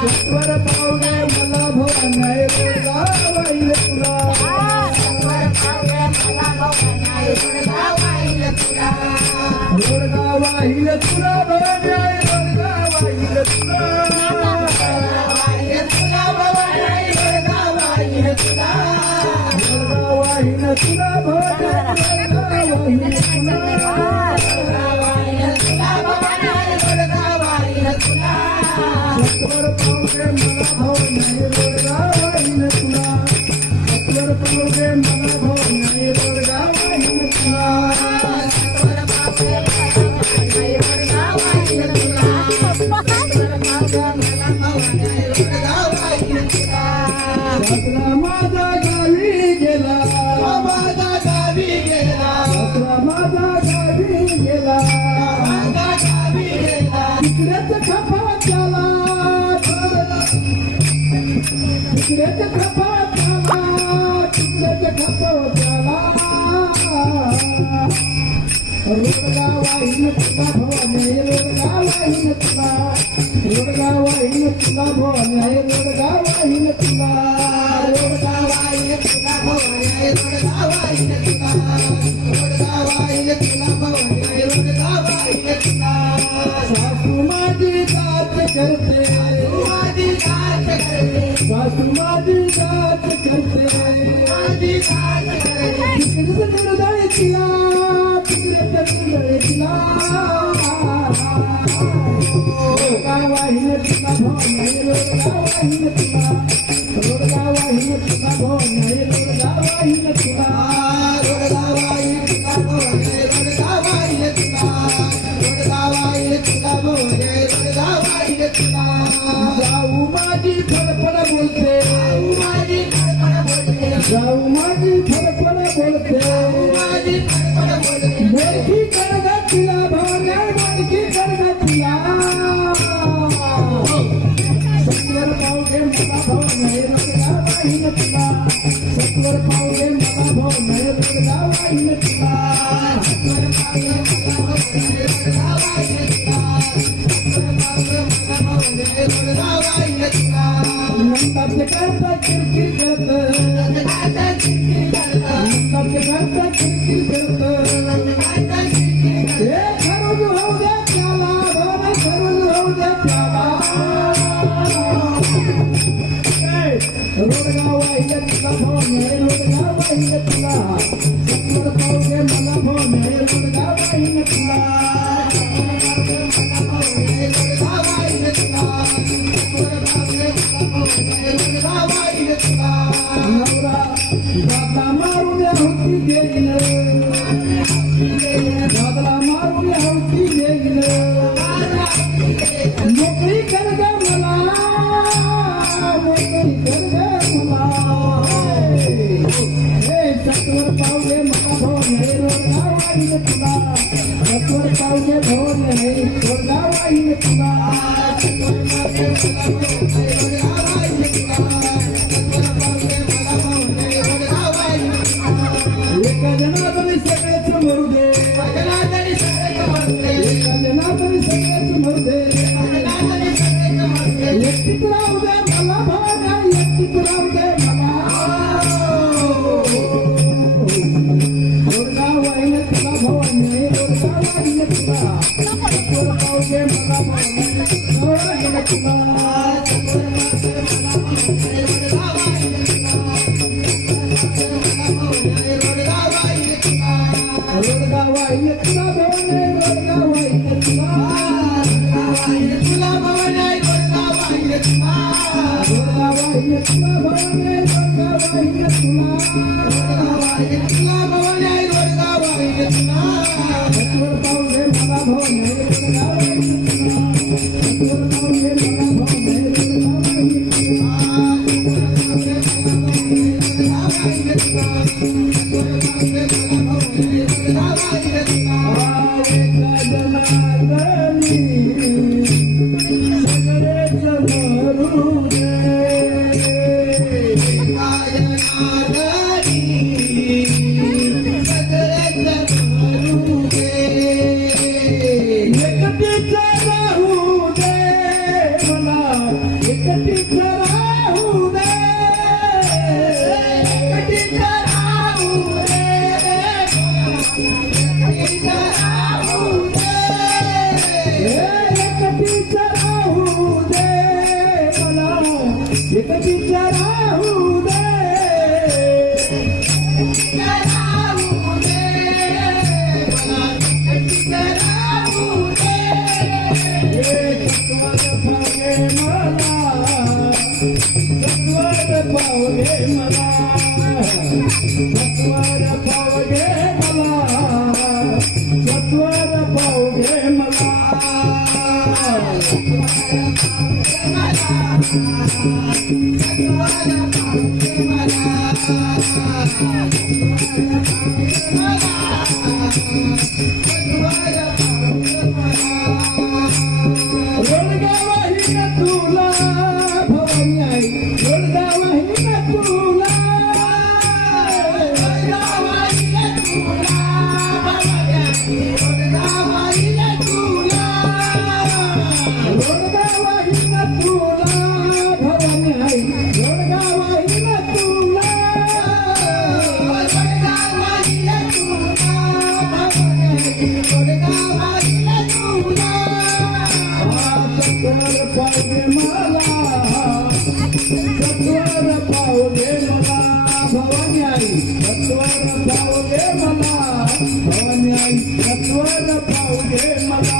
सत्वर पावगे मला भवानाय रोडगा वाईल तुला रोडगा वाईल तुला भवानाय रोडगा वाईल तुला रोडगा वाईल तुला भवानाय रोडगा वाईल तुला सत्वर पावगे मला भवानाय रोडगा वाईल तुला सत्वर पावगे मला भवानाय रोडगा वाईल तुला सासरा माझा गावी गेला माझा गावी गेला सासरा माझा गावी गेला माझा गावी गेला तिकडेच खपा त्याला तिकडेच खपा त्याला तिकडेच खपा त्याला रोडगा वाहीन तुला भवाने रोडगा वाहीन तुला रोडगा वाहीन तुला भवाने रोडगा वाहीन तुला रोडगा वाहीन तुला भवाने रोडगा वाहीन तुला रोडगा वाहीन तुला भवाने रोडगा वाहीन तुला सासू माझी जात करते माझी जात करते सासू माझी जात करते माझी जात करते तिकडे निर्दय तिला रोडगा वाहीन तुला भवाने रोडगा वाहीन तुला रोडगा वाहीन तुला भवाने रोडगा वाहीन तुला रोडगा वाहीन तुला भवाने रोडगा वाहीन तुला रोडगा वाहीन तुला भवाने रोडगा वाहीन तुला जाऊ माझी फडफड बोलते जाऊ माझी फडफड बोलते माझी फडफड बोलते मोठी करगा तिला भवाने मोठी करगा तिला सत्वर पावगे मला भवाने रोडगा वाहीन तुला सत्वर पावगे मला भवाने रोडगा वाहीन तुला सत्वर पावगे मला भवाने रोडगा वाहीन तुला सत्वर पावगे मला भवाने रोडगा वाहीन तुला नंदाचे करता किरकिर करत नंदाचे करता किरकिर करत हे खरंच होऊ दे त्याला भवाने खरंच होऊ दे त्याला रोडगा वाहीन तुला भवाने रोडगा वाहीन तुला सत्वर पावगे मला भवाने रोडगा वाहीन तुला रोडगा वाहीन तुला सत्वर पावगे मला भवाने रोडगा वाहीन तुला नवरा दादा मारून होती देईल दादा मारून होती देईल नोकरी कर ग मला नोकरी कर ग मला हे सत्वर पावगे मला भवाने रोडगा वाहीन तुला सत्वर पावगे भवाने रोडगा वाहीन तुला सत्वर पावगे मला भवाने रोडगा वाहीन तुला सत्वर पावगे मला भवाने रोडगा वाहीन तुला एका जनार्दनी सगळेच मरू दे एका जनार्दनी सगळेच मरू दे एका जनार्दनी सगळेच मरू दे एका जनार्दनी सगळेच मरू दे एकटीच राहू दे मला भवाने एकटीच राहू दे मला रोडगा वाहीन तुला भवाने रोडगा वाहीन तुला सत्वर पावगे मला भवाने रोडगा वाहीन तुला सत्वर पावगे मला भवाने रोडगा वाहीन तुला रोडगा वाहीन तुला रोडगा वाहीन तुला भवाने रोडगा वाहीन तुला रोडगा वाहीन तुला भवाने रोडगा वाहीन तुला रोडगा वाहीन तुला भवाने रोडगा वाहीन तुला रोडगा वाहीन तुला भवाने रोडगा वाहीन तुला सत्वर पावगे मला भवाने रोडगा वाहीन तुला सत्वर पावगे मला भवाने रोडगा वाहीन तुला सत्वर पावगे मला भवाने रोडगा वाहीन तुला सत्वर पावगे मला भवाने रोडगा वाहीन तुला एका जनार्दनी सगळे सत्वर पाहू दे मला रोडगावाही ना तुला भवानी आई रोडगावाही ना तुला रोडगावाही ना तुला भवानी आई रोडगावाही ना तुला सत्वर पाहुदे मला सत्वर पाहुदे मला भवानी आई सत्वर पाहुदे मला भवानी आई सत्वर पाहुदे मला